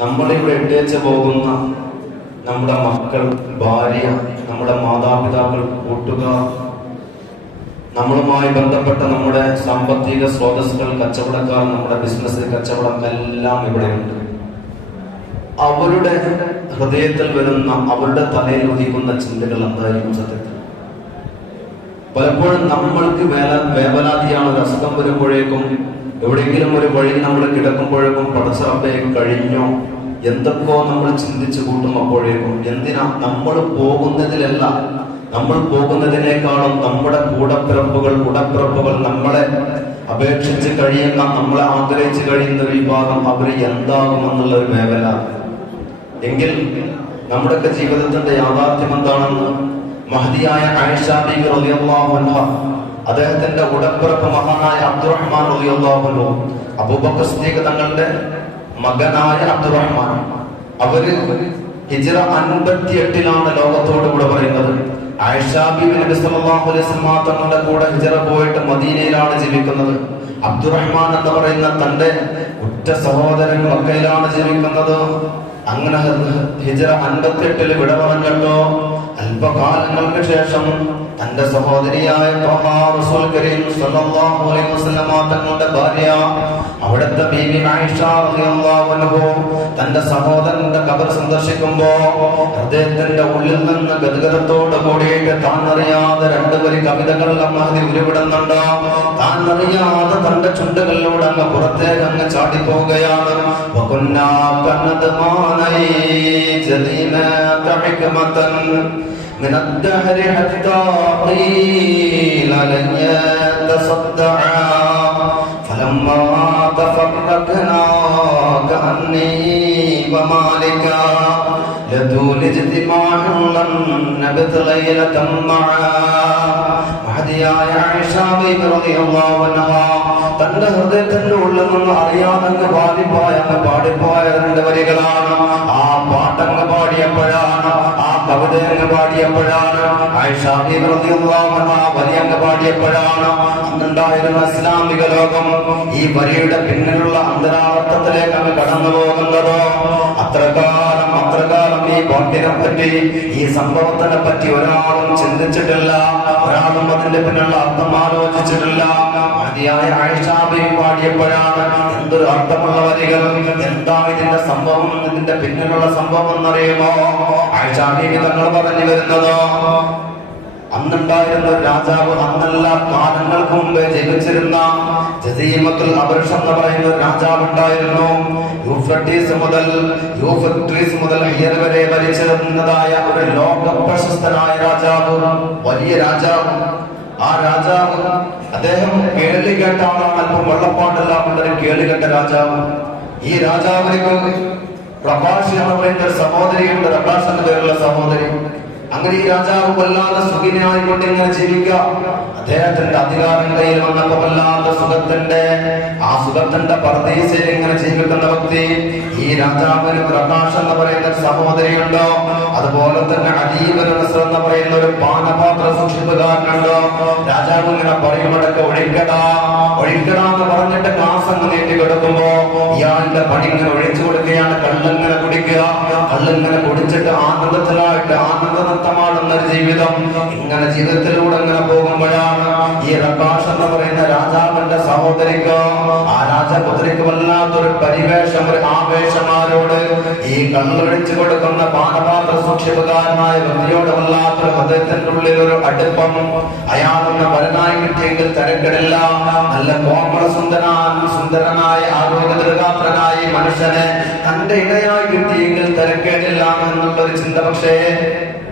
നമ്മളിവിടെ ഇട്ടേച്ച് പോകുന്ന നമ്മുടെ മക്കൾ, ഭാര്യ, നമ്മുടെ മാതാപിതാക്കൾ, കൂട്ടുകാർ, നമ്മളുമായി ബന്ധപ്പെട്ട നമ്മുടെ സാമ്പത്തിക സ്രോതസ്സുകൾ, കച്ചവടക്കാർ, നമ്മുടെ ബിസിനസ് കച്ചവടം എല്ലാം ഇവിടെയുണ്ട്. അവരുടെ ഹൃദയത്തിൽ വരുന്ന, അവരുടെ തലയിൽ ഉദിക്കുന്ന ചിന്തകൾ എന്തായിരിക്കും? സത്യത്തിൽ പലപ്പോഴും നമ്മൾക്ക് വേവലാതിയാണ്. ഒരു അസുഖം വരുമ്പോഴേക്കും, എവിടെയെങ്കിലും ഒരു വഴി നമ്മൾ കിടക്കുമ്പോഴേക്കും പടച്ചറപ്പേ കഴിഞ്ഞോ, എന്തൊക്കെയോ നമ്മൾ ചിന്തിച്ചു കൂട്ടും. അപ്പോഴേക്കും എന്തിനാ നമ്മൾ പോകുന്നതിലല്ല, നമ്മൾ പോകുന്നതിനേക്കാളും നമ്മുടെ ഉടപ്പിറപ്പുകൾ നമ്മളെ അപേക്ഷിച്ച് കഴിയുന്ന, നമ്മളെ ആഗ്രഹിച്ച് കഴിയുന്ന ഒരു വിഭാഗം അവർ എന്താകുമെന്നുള്ള ഒരു വേവല. എങ്കിൽ നമ്മുടെയൊക്കെ ജീവിതത്തിന്റെ യാഥാർത്ഥ്യം എന്താണെന്ന് മഹദിയായ ആയിഷ ബീവി റളിയല്ലാഹു അൻഹ, അദ്ദേഹത്തിന്റെ ഉടപ്പിറപ്പ് മഹാനായ അബ്ദുറഹ്മാൻ റളിയല്ലാഹു അൻഹു, അബൂബക്കർ സിദ്ദീഖ് തങ്ങളുടെ മകനായ അബ്ദുറഹ്മാൻ, അവര് ഹിജ്റ 58 ലോകത്തോട് കൂടെ പറയുന്നത്. ആയിഷ ബീവി നബി സല്ലല്ലാഹു അലൈഹി വസല്ലം തങ്ങളുടെ കൂടെ ഹിജ്റ പോയിട്ട് മദീനയിലാണ് ജീവിക്കുന്നത്. അബ്ദുറഹ്മാൻ എന്ന് പറയുന്ന തന്റെ ഉറ്റ സഹോദരൻ മക്കയിലാണ് ജീവിക്കുന്നത്. അങ്ങനെ ഹിജ്റ 58 വിട പറഞ്ഞല്ലോ. അല്പകാലങ്ങൾക്ക് ശേഷം തന്റെ സഹോദരിയായ റസൂൽ കരീം സല്ലല്ലാഹു അലൈഹി വസല്ലം തങ്ങളുടെ ഭാര്യ, അവിടുത്തെ ബീവി ആയിഷ റളിയല്ലാഹു അൻഹ തന്റെ സഹോദരന്റെ ഖബർ സന്ദർശിക്കുമ്പോ ഹൃദയത്തിന്റെ ഉള്ളിൽ നിന്ന് ഗദ്ഗദത്തോട് കൂടിയിട്ട് താൻ അറിയാതെ 2 വരി കവിതകൾ മഹദി ഉരുവിടുന്നുണ്ട്. താൻ അറിയാതെ തന്റെ ചുണ്ടുകളിലൂടെ അങ്ങ് പുറത്തേക്ക് അങ്ങ് ചാടിപ്പോവുകയാണ്. من الدهر حتى قيل لن يتصدعا فلما تفرقنا كأني ومالكا لدول اجتماع لن نبت ليلة معا. മഹദിയായ ആയിഷ ബീവി റളിയല്ലാഹു അൻഹ തന്റെ ഹൃദയത്തിന്റെ ഉള്ളിൽ നിന്ന് അറിയാതെ പാടിപ്പോയ 2 വരികളാണ്. ആ പാട്ടങ്ങ് പാടിയപ്പോഴാണ്, ആ കവിതയങ്ങ് പാടിയപ്പോഴാണ്, ആയിഷ ബീവി റളിയല്ലാഹു അൻഹ വരിയങ്ങ് പാടിയപ്പോഴാണ് അന്നുണ്ടായിരുന്ന ഇസ്ലാമിക ലോകം ഈ വരിയുടെ പിന്നിലുള്ള അന്തരാർത്ഥത്തിലേക്ക് അങ്ങ് കടന്നു പോകുന്നത്. അത്രകാലം ഈ പാട്ടിനെ പറ്റി, ഈ സംഭവത്തിനെ പറ്റി ഒരാളും ചിന്തിച്ചിട്ടില്ല, ഒരാളും അതിന്റെ പിന്നിലുള്ള അർത്ഥം ആലോചിച്ചിട്ടില്ല. മഹദിയായ ആയിഷ ബീവി പാടിയപ്പോഴാണ് എന്തൊരു അർത്ഥമുള്ള വരികൾ, എന്താണ് ഇതിന്റെ സംഭവം, ഇതിന്റെ പിന്നിലുള്ള സംഭവം എന്നറിയുമോ? ആയിഷ ബീവി തങ്ങൾ പറഞ്ഞു വരുന്നത്, അന്നുണ്ടായിരുന്ന ഒരു രാജാവ്, അന്നല്ല കാലങ്ങൾക്ക് മുമ്പേ ജീവിച്ചിരുന്ന ജസീമത്തുൽ അബ്ർഷ എന്ന് പറയുന്ന ഒരു രാജാവ് ഉണ്ടായിരുന്നു. യൂഫ്രട്ടീസ് മുതൽ ഹിയർ വരെ ഭരിച്ചിരുന്നതായ ഒരു ലോക പ്രശസ്തനായ രാജാവ്, വലിയ രാജാവ്. ആ രാജാവ്, അദ്ദേഹം കേളികെട്ട ആളാണ്, അല്പം വെള്ളപ്പാടെല്ലാം ഉള്ളൊരു കേളികെട്ട രാജാവ്. ഈ രാജാവിന് പ്രഭാഷ് എന്ന് പറയുന്ന ഒരു സഹോദരിയുണ്ട്, പ്രഭാഷ് എന്ന പേരുള്ള സഹോദരി. അങ്ങനെ ഈ രാജാവ് വല്ലാതെ സുഖിനായിക്കൊണ്ട് ഇങ്ങനെ ജീവിക്കുക. അദ്ദേഹത്തിന്റെ അധികാരം കയ്യിൽ വന്നപ്പോ വല്ലാത്ത സുഖത്തിന്റെ പർദീസയിൽ ഇങ്ങനെ ജീവിക്കുന്ന വ്യക്തി. ഈ രാജാവിന് പ്രകാശ് എന്ന് പറയുന്ന ഒരു സഹോദരിയുണ്ടോ, അതുപോലെ തന്നെ അദീബ് എന്ന് പറയുന്ന ഒരു പാനപാത്ര സൂക്ഷിപ്പുകാരനുണ്ടോ. രാജാവ് ഇങ്ങനെ പറയുമ്പോഴൊക്കെ ഒഴിക്കടാ എന്ന് പറഞ്ഞിട്ട് ഗ്ലാസ് അങ്ങ് നീട്ടി കൊടുക്കുമ്പോ ഇയാളുടെ പണി ഇങ്ങനെ ഒഴിച്ചു കൊടുക്കുകയാണ്. കള്ളിങ്ങനെ കുടിക്കുക, കള്ളിങ്ങനെ കുടിച്ചിട്ട് ആനന്ദനൃത്തമാടുന്ന ഒരു ജീവിതം. ഇങ്ങനെ ജീവിതത്തിലൂടെ ഇങ്ങനെ പോകുമ്പോഴാണ് ഈ റബാഷ് എന്ന് പറയുന്ന രാജാവിന്റെ സഹോദരിക്ക്, ആ രാജപുത്രിക്ക് വല്ലാത്തൊരു പരിവേഷം, ഒരു ആവേശമാരോട്, ഈ കള്ളൊഴിച്ചു കൊടുക്കുന്ന പാനപാത്ര സൂക്ഷിപ്പുകാരനായ വ്യക്തിയോട് വല്ലാത്തൊരു ഹൃദയത്തിന്റെ ഉള്ളിൽ ഒരു അടുപ്പം. അയാളൊന്ന് വരനായി കിട്ടിയെങ്കിൽ തിരക്കിടില്ല, നല്ല കോമള സുന്ദരനായ ആരോഗ്യദൃഗാത്രനായ മനുഷ്യനെ തന്റെ ഇടയായി കിട്ടിയെങ്കിൽ തിരക്കേടില്ല എന്നുള്ളൊരു ചിന്ത. പക്ഷേ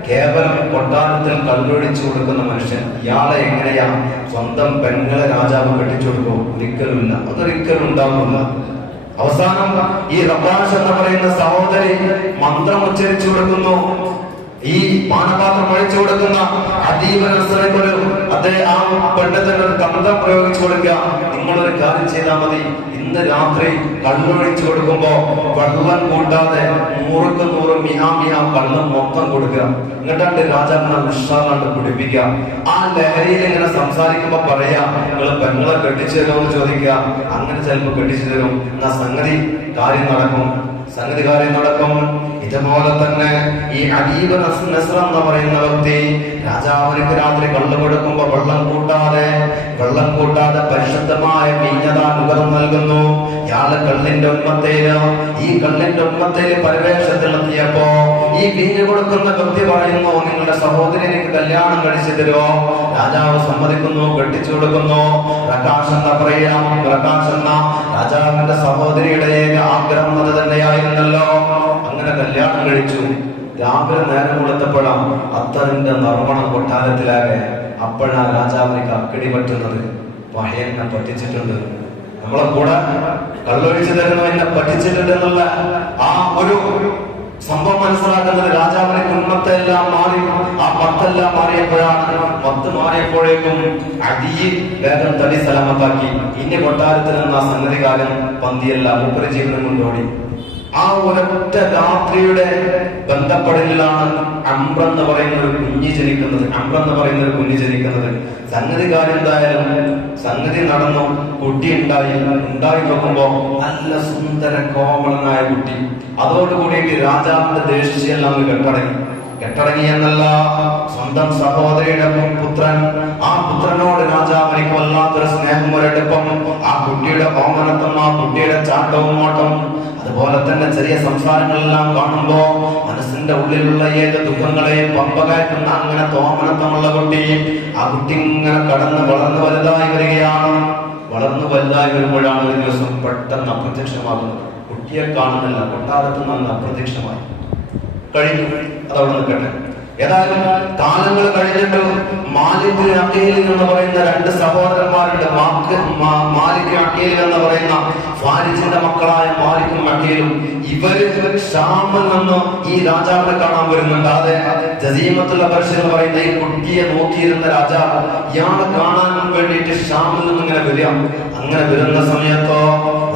കേവലം കൊട്ടാരത്തിൽ കള്ളൊഴിച്ചു കൊടുക്കുന്ന മനുഷ്യൻ, ഇയാളെ എങ്ങനെയാ സ്വന്തം പെണ്ണുങ്ങളെ രാജാവ് കെട്ടിച്ചു കൊടുക്കും? ഒരിക്കലുമില്ല, അതൊരിക്കലും ഉണ്ടാവില്ല. അവസാനം ഈ റബാഷ് എന്ന് പറയുന്ന സഹോദരി മന്ത്രം ഉച്ചരിച്ചു കൊടുക്കുന്നു. ഈ പാനപാത്രം ഒഴിച്ചു കൊടുക്കുന്ന അദീബനൊരു ആ പെണ്ണത്തിന് ഒരു തന്ത്രം പ്രയോഗിച്ചു കൊടുക്കുക. നിങ്ങളൊരു കാര്യം ചെയ്താൽ മതി, ഇന്ന് രാത്രി കള്ളൊഴിച്ചു കൊടുക്കുമ്പോ വെള്ളം കൂട്ടാതെ 100 മിഹാ വെള്ളം മൊത്തം കൊടുക്കുക. എന്നിട്ടാണ്ട് രാജാവിനെ ഉഷാറാണ്ട് കുടിപ്പിക്കുക. ആ ലഹരിയിൽ ഇങ്ങനെ സംസാരിക്കുമ്പോ പറയാ, നിങ്ങൾ പെങ്ങളെ കെട്ടിച്ചു തരുമോ എന്ന് ചോദിക്കുക. അങ്ങനെ ചിലപ്പോ കെട്ടിച്ചു തരും. എന്നാ സംഗതി കാര്യം നടക്കും. സംഗതി കാര്യം നടക്കും. ഇതുപോലെ തന്നെ ഈ അലീബ് നസ്ര എന്ന് പറയുന്ന വ്യക്തി രാജാവിന് രാത്രി കള്ളു കൊടുക്കുമ്പോ വെള്ളം കൂട്ടാതെ പരിശുദ്ധമായ വീഞ്ഞതാൻ മുഖം നൽകുന്നു. ഇയാള് കള്ളിന്റെ ഉന്മത്തേല് പരിവേഷത്തിലെത്തിയപ്പോ ഈ വീഞ്ഞ് കൊടുക്കുന്ന വ്യക്തി പറയുന്നു, നിങ്ങളുടെ സഹോദരി എനിക്ക് കല്യാണം കഴിച്ചു തരുമോ? രാജാവ് സമ്മതിക്കുന്നു, കെട്ടിച്ചു കൊടുക്കുന്നു. പ്രകാശ് എന്ന രാജാവിന്റെ സഹോദരിയുടെ ഏക ആഗ്രഹം അത് തന്നെയായിരുന്നല്ലോ. അങ്ങനെ കല്യാണം കഴിച്ചു. രാവിലെ നേരം കൊടുത്തപ്പോഴാണ് അത്തറിന്റെ നർമ്മണം കൊട്ടാരത്തിലാകെ. അപ്പോഴാ രാജാവിന് കക്കടി പറ്റുന്നത്, പഹയനെ പറ്റിച്ചിട്ടുണ്ട്, നമ്മളെ കൂടെ കള്ളൊഴിച്ചു തരുന്നു, എന്നെ പറ്റിച്ചിട്ടുണ്ട് എന്നുള്ള ആ ഒരു സംഭവം മനസ്സിലാക്കുന്നത്. രാജാവിനെ കുടുംബത്തെല്ലാം മാറി, ആ മത്തെല്ലാം മാറിയപ്പോഴേക്കും അടി വേഗം തടി സലാമത്താക്കി. ഇനി കൊട്ടാരത്തിൽ നിന്ന് ആ സംഗതികാലം പന്തിയല്ല, മൂപ്പര് ജീവനം കൊണ്ടോടി. ആ ഒരൊറ്റ രാത്രിയുടെ ബന്ധപ്പെടലിലാണ് അമ്രെന്ന് പറയുന്ന ഒരു കുഞ്ഞ് ജനിക്കുന്നത്. സംഗതി കാര്യം എന്തായാലും സംഗതി നടന്നു, കുട്ടി ഉണ്ടായി നോക്കുമ്പോ നല്ല സുന്ദര കോമളനായ കുട്ടി. അതോടുകൂടിയിട്ട് രാജാവിന്റെ ദേഷ്യമെല്ലാം കെട്ടടങ്ങി എന്നല്ല, സ്വന്തം സഹോദരിയുടെ പുത്രൻ, ആ പുത്രനോട് രാജാവിനിക്ക് വല്ലാത്തൊരു സ്നേഹം, ഒരെടുപ്പം. ആ കുട്ടിയുടെ ഓമനത്വം, ആ കുട്ടിയുടെ ചാട്ടവും ഓട്ടം, അതുപോലെ തന്നെ ചെറിയ സംസാരങ്ങളെല്ലാം കാണുമ്പോ മനസ്സിന്റെ ഉള്ളിലുള്ള ഏത് ദുഃഖങ്ങളെയും പമ്പകയറ്റുന്ന അങ്ങനെ തോമനത്വമുള്ള കുട്ടി. ആ കുട്ടി ഇങ്ങനെ വളർന്നു വലുതായി വരുമ്പോഴാണ് ഒരു ദിവസം പെട്ടെന്ന് അപ്രത്യക്ഷമാകുന്നത്. കുട്ടിയെ കാണുന്നില്ല, കൊട്ടാരത്തിൽ നിന്ന് അപ്രത്യക്ഷമായി കഴിഞ്ഞു. അതവിടെ നിൽക്കട്ടെ. ഏതായാലും കാലങ്ങൾ കഴിഞ്ഞിട്ട് മാലിക് അഖീൽ എന്ന് പറയുന്ന രണ്ട് സഹോദരന്മാരുണ്ട്. മാലിക് അഖീൽ എന്ന് പറയുന്ന ഫാരിസിന്റെ മക്കളായ മാലിക്കും അഖീലും. ഇവര് ഷാമിൽ നിന്ന് ഈ രാജാവിനെ കാണാൻ വരുന്നുണ്ട്. അതെ, ജസീമത്തുൽ അബർഷ് എന്ന് പറയുന്ന ഈ കുട്ടിയെ നോക്കിയിരുന്ന രാജാവ് ഇയാളെ കാണാൻ വേണ്ടിയിട്ട് ഷാമിൽ നിന്ന് ഇങ്ങനെ വരിക. അങ്ങനെ വരുന്ന സമയത്തോ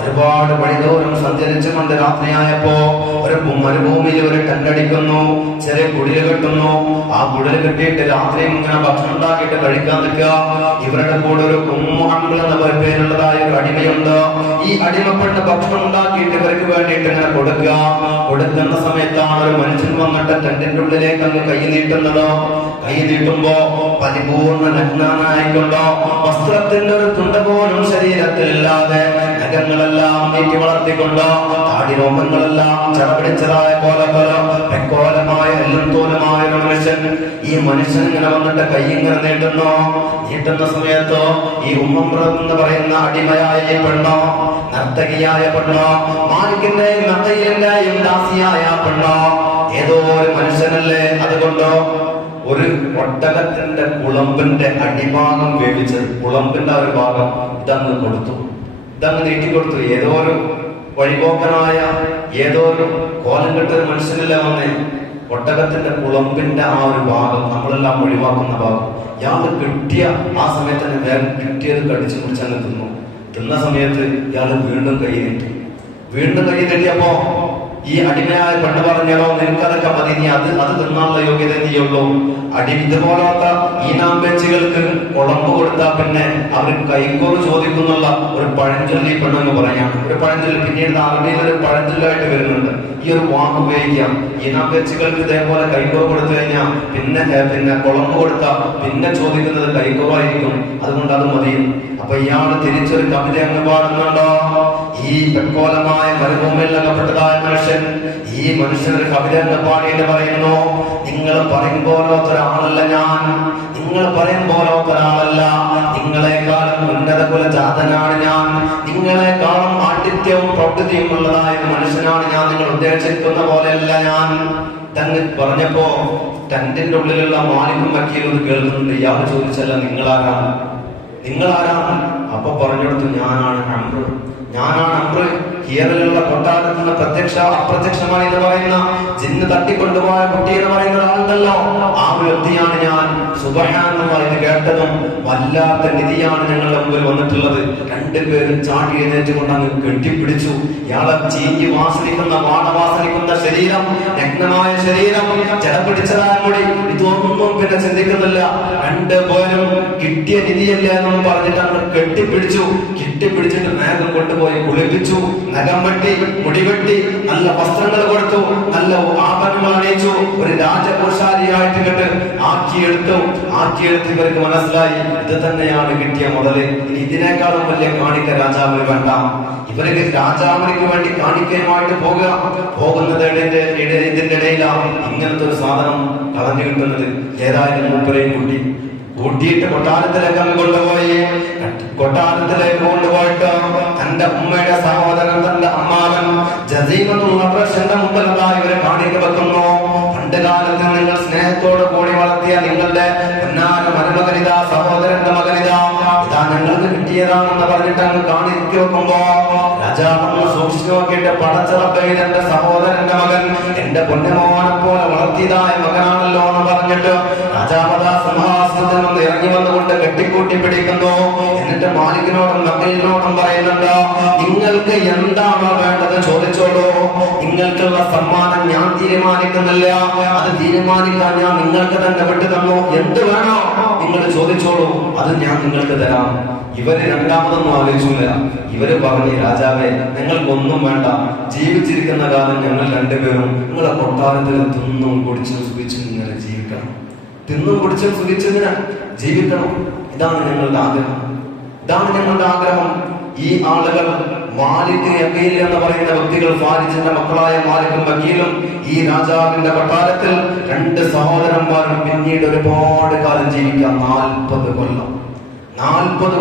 ഒരുപാട് വഴിതോറും സഞ്ചരിച്ചുകൊണ്ട് രാത്രിയായപ്പോ ഒരു മരുഭൂമിയിൽ ഒരു ടെന്റടിക്കുന്നു, ചെറിയ കുടില് കെട്ടുന്നു. ആ കുടില് കെട്ടിയിട്ട് രാത്രി ഇങ്ങനെ ഭക്ഷണം ഉണ്ടാക്കിയിട്ട് കഴിക്കാൻ നിൽക്കുക. ഇവരുടെ കൂടെ ഒരു ഉമ്മുഹമ്മദ് എന്ന പേരുള്ളതായ ഒരു അടിമയുണ്ട്. ഈ അടിമപ്പെട്ട് ഭക്ഷണം ഉണ്ടാക്കിയിട്ട് ഇവർക്ക് വേണ്ടിയിട്ട് ഇങ്ങനെ കൊടുക്കുന്ന സമയത്താണ് ഒരു മനുഷ്യൻ വന്നിട്ട് ടെന്റിന്റെ ഉള്ളിലേക്ക് അങ്ങ് കൈ നീട്ടുമ്പോ പരിപൂർണ്ണ നഗ്നനായിക്കൊണ്ടോ വസ്ത്രത്തിന്റെ ഒരു തുണ്ട പോലും ശരീരത്തിലില്ലാതെ നഖങ്ങളെല്ലാം നീട്ടി വളർത്തിക്കൊണ്ടോ താടിരോമങ്ങളെല്ലാം ചടപിടിച്ചതായ പെക്കോലമായ എല്ലും തോലുമായ ഒരു മനുഷ്യൻ. ഈ മനുഷ്യൻ ഇങ്ങനെ വന്നിട്ട് കൈ ഇങ്ങനെ നീട്ടുന്ന സമയത്തോ ഈ ഉമ്മംറത്ത് എന്ന് പറയുന്ന അടിമയായ പെണ്ണോ, നർത്തകിയായ പെണ്ണോ, മാലിക്കിന്റെയും നർത്തകിന്റെയും ദാസിയായ പെണ്ണോ, ഏതോ ഒരു മനുഷ്യനല്ലേ. അതുകൊണ്ടോ ഒരു ഒട്ടകത്തിന്റെ കുളമ്പിന്റെ അടിഭാഗം വേവിച്ചത്, കുളമ്പിന്റെ ഒരു ഭാഗം ഇതങ്ങ് നീട്ടിക്കൊടുത്തു. ഏതോ ഒരു വഴിപോക്കനായ ഏതോ ഒരു കോലം കെട്ടൊരു മനുഷ്യനല്ലേ വന്നേ. ഒട്ടകത്തിന്റെ കുളമ്പിന്റെ ആ ഒരു ഭാഗം നമ്മളെല്ലാം ഒഴിവാക്കുന്ന ഭാഗം ഇയാൾക്ക് കിട്ടിയ ആ സമയത്ത് തന്നെ വേഗം കിട്ടിയത് കടിച്ചു കുടിച്ചങ്ങ് തിന്ന സമയത്ത് ഇയാള് വീണ്ടും കൈ നീട്ടിയപ്പോ ഈ അടിമയായ പെണ്ണ് പറഞ്ഞോ, നിനക്കതൊക്കെ മതി, നീ അത് തിന്നാനുള്ള യോഗ്യത നീയുള്ളൂ. ഇതുപോലത്തെ ഈനാമ്പേച്ചികൾക്ക് കുളമ്പ് കൊടുത്താൽ പിന്നെ അവർ കൈക്കോറ് ചോദിക്കുന്നുള്ള ഒരു പഴഞ്ചൊല്ലി പെണ്ണെന്ന് പറയാണ്. ഒരു പഴഞ്ചൊല്ലി പിന്നീട് അറബിയിൽ ഒരു പഴഞ്ചൊല്ലായിട്ട് വരുന്നുണ്ട്. ഈ ഒരു വാക്ക് ഉപയോഗിക്കാം. ഈനാമ്പേച്ചികൾക്ക് ഇതേപോലെ കൈക്കോറ് കൊടുത്തു കഴിഞ്ഞാൽ പിന്നെ കുളമ്പ് കൊടുത്താൽ പിന്നെ ചോദിക്കുന്നത് കൈക്കോറായിരിക്കും. അതുകൊണ്ട് അത് മതി. അപ്പൊ ഇയാള് തിരിച്ചൊരു കവിത അങ്ങ് പാടുന്നുണ്ടോ? ഈ പെക്കോലമായ മരുഭൂമിയിൽ അകപ്പെട്ടതായ മനുഷ്യൻ, ഈ മനുഷ്യനൊരു കവിത അങ്ങ് പാടിയിട്ട് പറയുന്നു, നിങ്ങൾ പറയും പോലത്തെ ഒരാളല്ല ഞാൻ, നിങ്ങളെക്കാളും ഉന്നത കുലജാതനാണ് ഞാൻ, നിങ്ങളെക്കാളും ആഠിത്യവും പ്രൗഢിയും ഉള്ളതായ മനുഷ്യനാണ് ഞാൻ, നിങ്ങൾ ഉദ്ദേശിക്കുന്ന പോലെയല്ല ഞാൻ. തങ്ങൾ പറഞ്ഞപ്പോ ടെന്റിന്റെ ഉള്ളിലുള്ള മാലിക്കും വക്കീലും കേൾക്കുന്നുണ്ട്. ഇയാൾ ചോദിച്ചല്ല, നിങ്ങളാരാണ്? അപ്പൊ പറഞ്ഞെടുത്തു, ഞാനാണ് അമ്ര. ഹിയറിലുള്ള കൊട്ടാരത്തിൽ നിന്ന് അപ്രത്യക്ഷമായി എന്ന് പറയുന്ന ജിന്ന് തട്ടിക്കൊണ്ടുപോയ കുട്ടി എന്ന് പറയുന്ന ഒരാളുണ്ടല്ലോ, ആ വ്യക്തിയാണ് ഞാൻ. സുബ്ഹാനല്ലാഹ്, ഇത് കേട്ടതും വല്ലാത്ത നിധിയാണ് ഞങ്ങളുടെ മുമ്പിൽ വന്നിട്ടുള്ളത്. രണ്ടുപേരും ചാടി എഴുന്നേറ്റുകൊണ്ട് അങ്ങ് കെട്ടിപ്പിടിച്ചു. ഇയാളെ ചീഞ്ഞു വാസനിക്കുന്ന ശരീരം, നഗ്നമായ ശരീരം, ജലപിടിച്ചതായ മുടി, ഇതൊന്നും പിന്നെ ചിന്തിക്കുന്നില്ല. രണ്ടുപേരും കിട്ടിയ നിധിയല്ല എന്നും പറഞ്ഞിട്ട് അങ്ങ് കെട്ടിപ്പിടിച്ചിട്ട് വേഗം കൊണ്ടുപോയി കുളിപ്പിച്ചു. നഖം വെട്ടി, മുടിവെട്ടി, നല്ല വസ്ത്രങ്ങൾ കൊടുത്തു, നല്ല ആഭരണങ്ങൾ അണിയിച്ചു, ഒരു രാജകോശാലിയായിട്ട് കണ്ട് ആക്കിയെടുത്തു. ഇവർക്ക് മനസ്സിലായി ഇത് തന്നെയാണ് കിട്ടിയ മുതല്. ഇനി ഇതിനേക്കാളും വലിയ കാണിക്ക രാജാവിന് വേണ്ട. ഇവർക്ക് രാജാവിന് വേണ്ടി കാണിക്കയുമായിട്ട് പോകുന്നത് ഇതിന്റെ ഇടയിലാണ് ഇങ്ങനത്തെ ഒരു സാധനം കളഞ്ഞു കിട്ടുന്നത്. ഏതായാലും മൂപ്പരെയും കൂട്ടിയിട്ട് കൊട്ടാരത്തിലേക്ക് അങ്ങ് കൊണ്ടുപോയി. കൊട്ടാരത്തിലേക്ക് കൊണ്ടുപോയിട്ട് തന്റെ ഉമ്മയുടെ സഹോദരൻ, തന്റെ അമ്മാവൻ ജസീമത്തുൽ അബ്രസിന്റെ മുമ്പിൽ ഇവരെ കാണിക്ക വെക്കുന്നു. പണ്ട് കാലത്ത് നിങ്ങൾ സ്നേഹത്തോട് കൂടി വളർത്തിയ നിങ്ങളുടെ പൊന്നാന മരുമകനിതാ, സഹോദരന്റെ മകനിതാ, ഇതാ ഞങ്ങൾക്ക് കിട്ടിയതാണെന്ന് പറഞ്ഞിട്ട് അങ്ങ് കാണിക്ക വെക്കുമ്പോ രാജാവ് സൂക്ഷിച്ചു നോക്കിയിട്ട് പടച്ചറബയിൽ എന്റെ സഹോദരന്റെ മകൻ എന്റെ പൊന്നമോനെ പോലെ വളർത്തിയതായ മകനാണല്ലോ എന്ന് പറഞ്ഞിട്ട് രാജാവതാ സിംഹാസനത്തിൽ നിന്ന് ഇറങ്ങി വന്നുകൊണ്ട് കെട്ടിക്കൂട്ടി പിടിക്കുന്നു. എന്നിട്ട് മാലിക്കിനോടും മക്കളിനോടും പറയുന്നുണ്ട്, നിങ്ങൾക്ക് എന്താണോ വേണ്ടത് ചോദിച്ചോളൂ, നിങ്ങൾക്കുള്ള സമ്മാനം ഞാൻ തീരുമാനിക്കുന്നില്ല, അത് തീരുമാനിക്കാൻ ഞാൻ നിങ്ങൾക്ക് തന്നെ വിട്ടു തന്നു. എന്ത് വേണോ നിങ്ങൾ ചോദിച്ചോളൂ, അത് ഞാൻ നിങ്ങൾക്ക് തരാം. ഇവര് രണ്ടാമതൊന്നും ആലോചിച്ചില്ല. ഇവര് പറഞ്ഞു, രാജാവേ ഞങ്ങൾക്കൊന്നും വേണ്ട, ജീവിച്ചിരിക്കുന്ന കാലം ഞങ്ങൾ രണ്ടുപേരും നിങ്ങളെ കൊട്ടാരത്തിൽ തിന്നും കുടിച്ചും സുഖിച്ചും ഇങ്ങനെ ജീവിക്കണം, തിന്നും കുടിച്ചും സുഖിച്ചിങ്ങനെ ജീവിക്കണം. ഇതാണ് ഞങ്ങളുടെ ആഗ്രഹം. ഈ ആളുകൾ മാലിക് വക്കീൽ എന്ന് പറയുന്ന വ്യക്തികൾ, ഫാരിജിന്റെ മക്കളായ മാലിക്കും വക്കീലും ഈ രാജാവിന്റെ കൊട്ടാരത്തിൽ രണ്ട് സഹോദരന്മാരും പിന്നീട് ഒരുപാട് കാലം ജീവിക്കാം. 40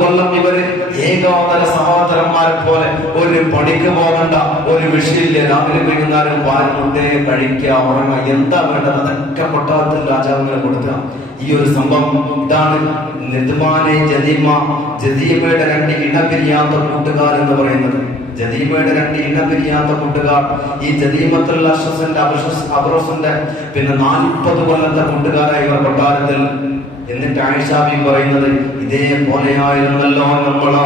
കൊല്ലം ഇവര് ഏകോദര സഹോദരന്മാരെ പോലെ ഒരു പണിക്ക് പോകണ്ട, ഒരു വിഷയമില്ല. രാവിലെ വൈകുന്നേരം പാലുമുട്ടേ കഴിക്കുക, ഉറങ്ങുക, എന്താ വേണ്ടത് അതൊക്കെ കൊട്ടാരത്തിൽ രാജാവിനെ കൊടുക്കുക. ഈ ഒരു സംഭവം ഇതാണ് നെതുമാനെ ജദീമയുടെ 2 ഇണപിരിയാത്ത കൂട്ടുകാർ എന്ന് പറയുന്നത്. ജദീമയുടെ 2 ഇണപിരിയാത്ത കൂട്ടുകാർ ഈ ജദീമത്തുൽ അബ്റസിന്റെ പിന്നെ 40 കൊല്ലത്തെ കൂട്ടുകാരായി ഇവർ കൊട്ടാരത്തിൽ. എന്നിട്ട് ആയിഷ ബീവി പറയുന്നത്, ഇതേപോലെയായിരുന്നല്ലോ നമ്മളോ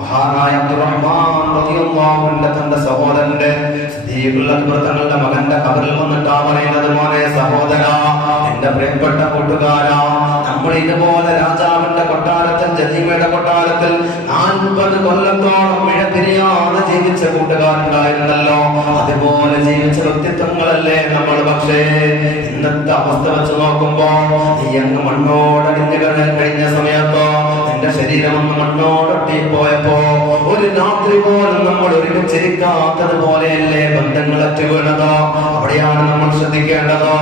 മഹാനായ അബ്ദുറഹ്മാൻ റളിയല്ലാഹു അൻഹു തന്റെ സഹോദരന്റെ സിദ്ദീഖുൽ അക്ബർ തങ്ങളുടെ മകന്റെ ഖബറിൽ വന്നിട്ടാ പറയുന്നത്, മോനെ സഹോദരാ, എന്റെ പ്രിയപ്പെട്ട കൂട്ടുകാരാ, നമ്മൾ ഇതുപോലെ രാജാവിന്റെ കൊട്ടാരത്തിൽ, ജദീമയുടെ കൊട്ടാരത്തിൽ 40 കൊല്ലത്തോളം ഇഴപിരിയാതെ ജീവിച്ച കൂട്ടുകാരുണ്ടായിരുന്നല്ലോ. അതുപോലെ ജീവിച്ച വ്യക്തിത്വങ്ങളല്ലേ നമ്മൾ. പക്ഷേ ഇന്നത്തെ അവസ്ഥ വെച്ച് നോക്കുമ്പോ ഈ അങ്ങ് മണ്ണോടടിഞ്ഞു കഴിഞ്ഞ സമയത്തോ എന്റെ ശരീരം ഒന്ന് മണ്ണോടൊട്ടി പോയപ്പോ ഒരു രാത്രി പോലും നമ്മൾ ഒരുമിച്ചിരിക്കാത്തത് പോലെയല്ലേ ബന്ധങ്ങളറ്റ് വീണതോ. അവിടെയാണ് നമ്മൾ ശ്രദ്ധിക്കേണ്ടതോ.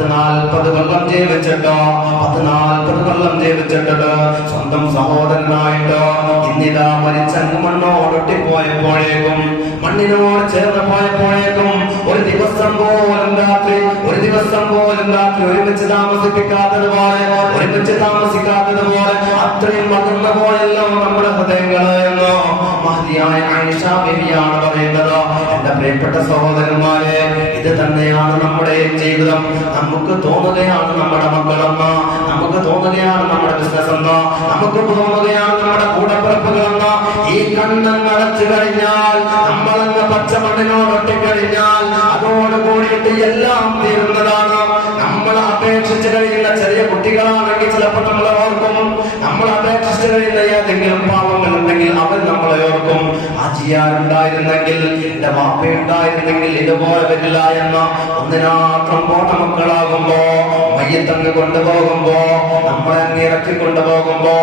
40 കൊല്ലം ജീവിച്ചിട്ടോ, 40 കൊല്ലം ജീവിച്ചിട്ടോ സ്വന്തം സഹോദരനായിട്ടോ ഇന്നിതാ മരിച്ചങ്ങ് മണ്ണോടൊട്ടി പോയപ്പോഴേക്കും, മണ്ണിനോട് ചേർന്ന് പോയപ്പോഴേക്കും ഒരു ദിവസം പോലും രാത്രി ഒരുമിച്ച് താമസിക്കാത്തതുപോലെ അത്രയും അകന്ന പോയല്ലോ നമ്മുടെ ഹൃദയങ്ങള് എന്നോ മഹതിയായ ആയിഷ ബീവിയാണ് പറയുന്നത്. എന്റെ പ്രിയപ്പെട്ട സഹോദരന്മാരെ, ഇത് തന്നെയാണ് നമ്മുടെ ജീവിതം. നമുക്ക് തോന്നുകയാണ് നമ്മുടെ മക്കളെന്ന്, നമുക്ക് തോന്നുകയാണ് നമ്മുടെ ബിസിനസ് എന്ന്, നമുക്ക് തോന്നുകയാണ് നമ്മുടെ കൂടപ്പിറപ്പുകളെന്ന്. ഈ കണ്ണ് നടച്ചു കഴിഞ്ഞാൽ, നമ്മളെന്ന് പച്ചമണ്ണിനോട് ഒട്ടിക്കഴിഞ്ഞാൽ അതോട് കൂടിയിട്ട് എല്ലാം തീരുന്നതാണ്. നമ്മൾ അപേക്ഷിച്ച് കഴിയുന്ന ചെറിയ കുട്ടികളാണെങ്കിൽ ചിലപ്പോൾ നമ്മളെ ഓർക്കും. നമ്മൾ അപേക്ഷിച്ച് കഴിയുന്ന ഏതെങ്കിലും പാവങ്ങൾ ഉണ്ടെങ്കിൽ അവർ നമ്മളെ ഓർക്കും. ആജിയാരുണ്ടായിരുന്നെങ്കിൽ, എന്റെ വാപ്പയുണ്ടായിരുന്നെങ്കിൽ ഇതുപോലെ വരില്ല എന്ന ഒന്നിനാത്രം പോട്ട മക്കളാകുമ്പോ, മയ്യത്തങ്ങ് കൊണ്ടുപോകുമ്പോ, നമ്മളെ അങ്ങ് ഇറക്കി കൊണ്ടുപോകുമ്പോ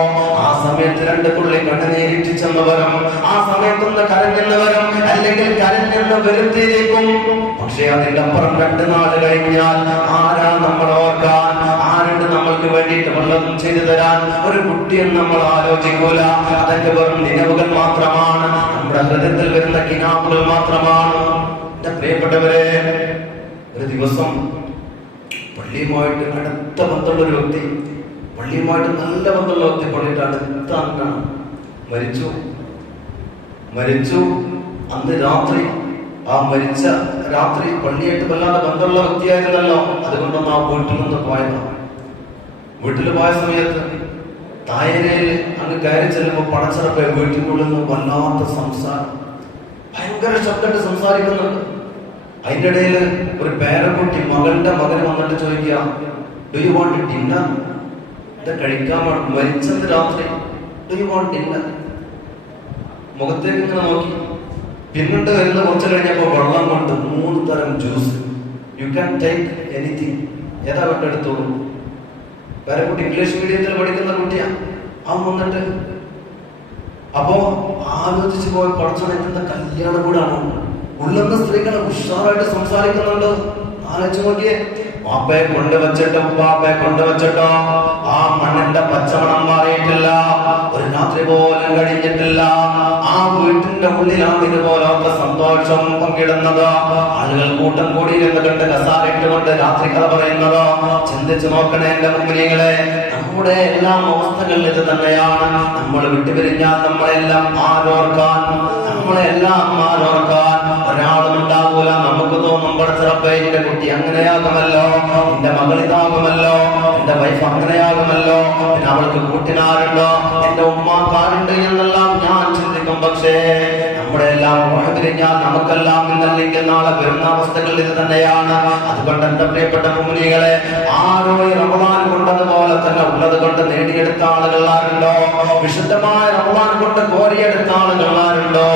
ആ സമയത്ത് 2 തുള്ളി കണ്ണുനീരിറ്റിച്ചെന്ന് വരും. ആ സമയത്തൊന്ന് കരഞ്ഞെന്ന് വരും, അല്ലെങ്കിൽ കരഞ്ഞെന്ന് വരുത്തിയിരിക്കും. പക്ഷെ അതിന്റെ അപ്പുറം 2 നാൾ കഴിഞ്ഞാൽ ആരാ നമ്മൾ ഓർക്കാൻ? ആരുണ്ട് നമ്മൾക്ക് വേണ്ടിയിട്ട് വല്ലതും ചെയ്തു തരാൻ? ഒരു കുട്ടിയും നമ്മൾ ആലോചിക്കൂല. അതൊക്കെ വെറും നിലവുകൾ മാത്രമാണ്, നമ്മുടെ ഹൃദയത്തിൽ വരുന്ന കിനാവുകൾ മാത്രമാണ്. എന്റെ പ്രിയപ്പെട്ടവരെ, ഒരു ദിവസം പള്ളിയുമായിട്ട് അടുത്ത ബന്ധമുള്ള ഒരു വ്യക്തി, പള്ളിയുമായിട്ട് നല്ല ബന്ധമുള്ള വ്യക്തി, പള്ളിയുടെ അടുത്ത അംഗമാണ്, മരിച്ചു. അന്ന് രാത്രി, ആ മരിച്ച രാത്രി പള്ളിയായിട്ട് വല്ലാതെ ബന്ധമുള്ള വ്യക്തിയായിരുന്നല്ലോ. അതുകൊണ്ടൊന്ന് ആ വീട്ടിൽ നിന്ന് പോയതാണ്. വീട്ടിൽ പോയ സമയത്ത് തായരയിൽ അങ്ങ് കയറി ചെല്ലുമ്പോൾ പടച്ചിറപ്പെ വീട്ടിനുള്ളിൽ നിന്ന് വല്ലാത്ത സംസാരം, ഭയങ്കര ശബ്ദമായിട്ട് സംസാരിക്കുന്നുണ്ട്. അതിൻ്റെ ഇടയിൽ ഒരു പേരക്കുട്ടി മകളുടെ മകൻ വന്നിട്ട് ചോദിക്കുക, ഡു യു വാണ്ട് ഡിന്നർ? ഇത് കഴിക്കാൻ മരിച്ചത് രാത്രി, ഡു യു വാണ്ട് ഡിന്നർ? മുഖത്തേക്ക് ഇങ്ങനെ നോക്കി. പിന്നീട് വരുന്ന കുറച്ച് കഴിഞ്ഞപ്പോൾ വെള്ളം കൊണ്ട് 3 തരം juice. You can take anything, ഏതാ കൊണ്ട് എടുത്തോളൂ. വേറെ കുട്ടി ഇംഗ്ലീഷ് മീഡിയത്തിൽ പഠിക്കുന്ന കുട്ടിയാ. അവൻ വന്നിട്ട് അപ്പോ ആലോചിച്ച് പോയി പഠിച്ചോണെത്തുന്ന കല്യാണം കൂടാണ്. ഉള്ളുന്ന സ്ത്രീകളെ ഉഷാറായിട്ട് സംസാരിക്കുന്നുണ്ട്. ആലോചിച്ച് നോക്കിയേ. വാപ്പയെ കൊണ്ടുവച്ചിട്ടോ ഉപ്പാപ്പയെ കൊണ്ടുവച്ചിട്ടോ ആ മണ്ണിന്റെ പച്ചമണം മാറിയിട്ടില്ല, ഒരു രാത്രി പോലും കഴിഞ്ഞിട്ടില്ല. ആ വീട്ടിന്റെ ഉള്ളിലാണ് ഇതുപോലത്തെ സന്തോഷം പങ്കിടുന്നത്. ആളുകൾ കൂട്ടം കൂടിയിരുന്ന് കണ്ട് കസാരയിട്ടുകൊണ്ട് രാത്രി കഥ പറയുന്നത്. ചിന്തിച്ചു നോക്കണേ എന്റെ മുമ്പിനികളെ, നമ്മുടെ എല്ലാം അവസ്ഥകൾ ഇത് തന്നെയാണ്. നമ്മൾ വിട്ടുപിരിഞ്ഞാൽ നമ്മളെല്ലാം ആരോർക്കാൻ, നമ്മളെല്ലാം ആരോർക്കാൻ ഒരാളും ഉണ്ടാകൂല. നമുക്ക് തോന്നും പഠിച്ചറപ്പേ എന്റെ കുട്ടി അങ്ങനെയാകുമല്ലോ, എന്റെ മകൾ ഇതാകുമല്ലോ, എന്റെ വൈഫ് അങ്ങനെയാകുമല്ലോ, പിന്നെ അവൾക്ക് കൂട്ടിനാരുണ്ടോ, എന്റെ ഉമ്മാക്കാരുണ്ട് എന്നെല്ലാം ഞാൻ ചിന്തിക്കും. പക്ഷേ നമ്മുടെ എല്ലാം പിരിഞ്ഞാൽ നമുക്കെല്ലാം ഇന്നല്ലെങ്കിൽ നാളെ വരുന്ന അവസ്ഥകൾ ഇത് തന്നെയാണ്. അതുകൊണ്ട് എന്റെ പ്രിയപ്പെട്ട മുഅ്മിനീങ്ങളെ, ആരോ റമളാൻ കൊണ്ടതുപോലെ തന്നെ ഉള്ളത് കൊണ്ട് നേടിയെടുത്ത ആളുകൾ ആരുണ്ടോ, വിശുദ്ധമായ റമളാൻ കൊണ്ട് കോരിയെടുത്ത ആളുകൾ ആരുണ്ടോ,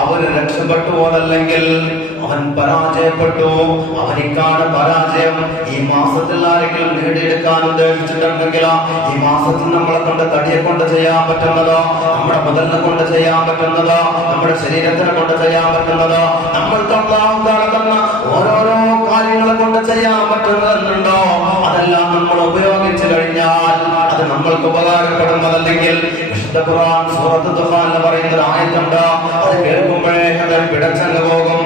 അവര് രക്ഷപ്പെട്ടു. അതല്ലെങ്കിൽ അവൻ പരാജയപ്പെട്ടു. അവനിക്കാണ് പരാജയം. ഈ മാസത്തിൽ ആരെങ്കിലും നേടിയെടുക്കാൻ ഉദ്ദേശിച്ചിട്ടുണ്ടെങ്കിൽ ഈ മാസത്തിൽ നമ്മളെ കൊണ്ട് തടിയെ കൊണ്ട് ചെയ്യാൻ പറ്റുന്നതോ, നമ്മുടെ മുതലിനെ കൊണ്ട് ചെയ്യാൻ പറ്റുന്നതോ, നമ്മുടെ ശരീരത്തിനെ കൊണ്ട് ചെയ്യാൻ പറ്റുന്നതോ, നമ്മൾക്ക് അല്ലാഹു തആല തന്ന ഓരോരോ കാര്യങ്ങളെ കൊണ്ട് ചെയ്യാൻ പറ്റുന്നതെന്നുണ്ടോ, അതെല്ലാം നമ്മൾ ഉപയോഗിച്ചു കഴിഞ്ഞാൽ അത് നമ്മൾക്ക് ഉപകാരപ്പെടുന്നതല്ലെങ്കിൽ വിശുദ്ധ ഖുർആൻ സൂറത്ത് ദുഖാൻ പറയുന്ന ഒരു ആയത്തുണ്ട്. അത് കേൾക്കുമ്പോഴേ ഹൃദയം പിടച്ചങ്ങ് പോകും.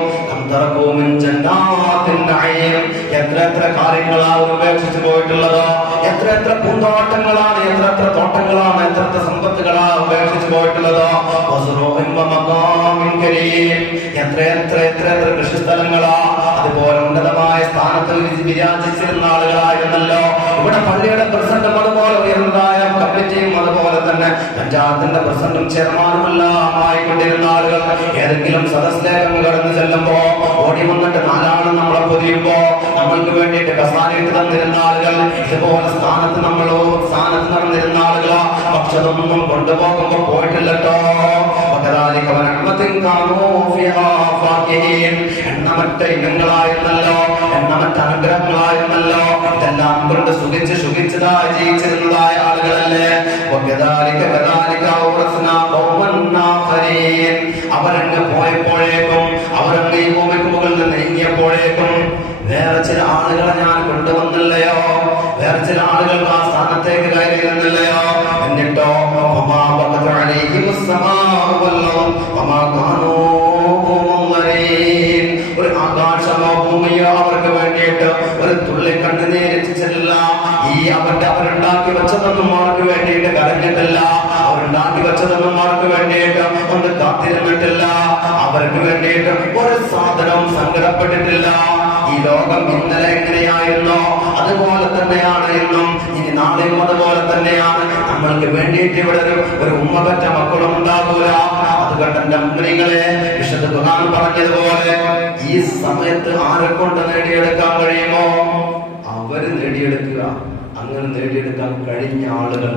എത്ര കാര്യങ്ങളാണ് ഉപേക്ഷിച്ചു പോയിട്ടുള്ളത്, എത്ര പൂന്തോട്ടങ്ങളാണ്, എത്ര തോട്ടങ്ങളാണ്, എത്ര സമ്പത്തുകളാണ് ഉപേക്ഷിച്ചു പോയിട്ടുള്ളത്. എത്ര കൃഷിസ്ഥലങ്ങളാ, അതുപോലെ ഉന്നതമായ സ്ഥാനത്ത് വിരാജിച്ചിരുന്ന ആളുകളായിരുന്നല്ലോ. ഇവിടെ പള്ളിയുടെ പ്രസിഡന്റും അതുപോലെ ഉയർന്നതായ കമ്മിറ്റിയും അതുപോലെ തന്നെ പഞ്ചായത്തിന്റെ പ്രസിഡന്റും ചെയർമാനുമെല്ലാം ആയിക്കൊണ്ടിരുന്ന ആളുകൾ ഏതെങ്കിലും സദസ്സിലേക്ക് കടന്നു ചെല്ലുമ്പോ ഓടി വന്നിട്ട് നാലാള് നമ്മളെ പൊതിയുമ്പോ നമ്മൾക്ക് വേണ്ടിയിട്ട് കസാരയിട്ട് തന്നിരുന്ന ആളുകൾ, ഇതുപോലെ സ്ഥാനത്ത് നടന്നിരുന്ന ആളുകളോ, പക്ഷെ അതൊന്നും കൊണ്ടുപോകുമ്പോ പോയിട്ടില്ലട്ടോ. എണ്ണമറ്റ ഇനങ്ങളായിരുന്നല്ലോ, എണ്ണമറ്റ അനുഗ്രഹങ്ങളായിരുന്നല്ലോ. ഇതെല്ലാം കൊണ്ട് സുഖിച്ചതായി ജീവിച്ചിരുന്നതായ ആളുകളല്ലേ. അവരങ്ങ് പോയപ്പോഴേക്കും, അവരങ്ങ് ഈ ഭൂമിക്ക് മുകളിൽ നിന്ന് നീങ്ങിയപ്പോഴേക്കും വേറെ ചില ആളുകളെ ഞാൻ കൊണ്ടുവന്നില്ലയോ, വേറെ ചില ആളുകൾക്ക് ആ സ്ഥാനത്തേക്ക് കയറിയിരുന്നില്ലയോ. എന്നിട്ടോ ഒരു ആകാശമോ ഭൂമിയോ അവർക്ക് വേണ്ടിയിട്ട് ഒരു തുള്ളി കണ്ണുനീരിച്ചിട്ടില്ല. ഈ അവരുണ്ടാക്കി വെച്ചതൊന്നും അവർക്ക് വേണ്ടിയിട്ട് കരഞ്ഞിട്ടില്ല, അവരുണ്ടാക്കി വെച്ചതൊന്നും അവർക്ക് വേണ്ടിയിട്ട് ഒന്ന് കാത്തിരുന്നിട്ടില്ല, അവർക്ക് വേണ്ടിയിട്ട് ഒരു സാധനവും സങ്കടപ്പെട്ടിട്ടില്ല. ഈ ലോകം ഇന്നലെ എങ്ങനെയായിരുന്നോ അതുപോലെ തന്നെയാണ് ഇന്നും, ഇനി നാളെയും അതുപോലെ തന്നെയാണ്. നമ്മൾക്ക് വേണ്ടിയിട്ട് ഇവിടെ ഒരു ഉമ്മ പറ്റ മക്കളും ഉണ്ടാകൂല. അതുകൊണ്ട് എന്റെ മുഅ്മിനീങ്ങളെ, വിശുദ്ധ ഖുർആൻ പറഞ്ഞതുപോലെ ഈ സമയത്ത് ആരെ കൊണ്ട് നേടിയെടുക്കാൻ കഴിയുമോ അവര് നേടിയെടുക്കുക. അങ്ങനെ നേടിയെടുക്കാൻ കഴിഞ്ഞ ആളുകൾ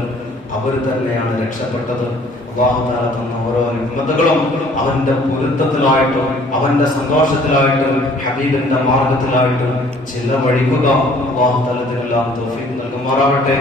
അവർ തന്നെയാണ് രക്ഷപ്പെട്ടത്. അല്ലാഹു തആല തന്ന ഓരോ നിഅമത്തുകളും അവന്റെ പൊരുത്തത്തിലായിട്ടും അവന്റെ സന്തോഷത്തിലായിട്ടും ഹബീബിന്റെ മാർഗത്തിലായിട്ടും ചിലവഴിക്കുക. അല്ലാഹു തആല ഇതിനെല്ലാം തൗഫീഖ് നൽകുമാറാവട്ടെ.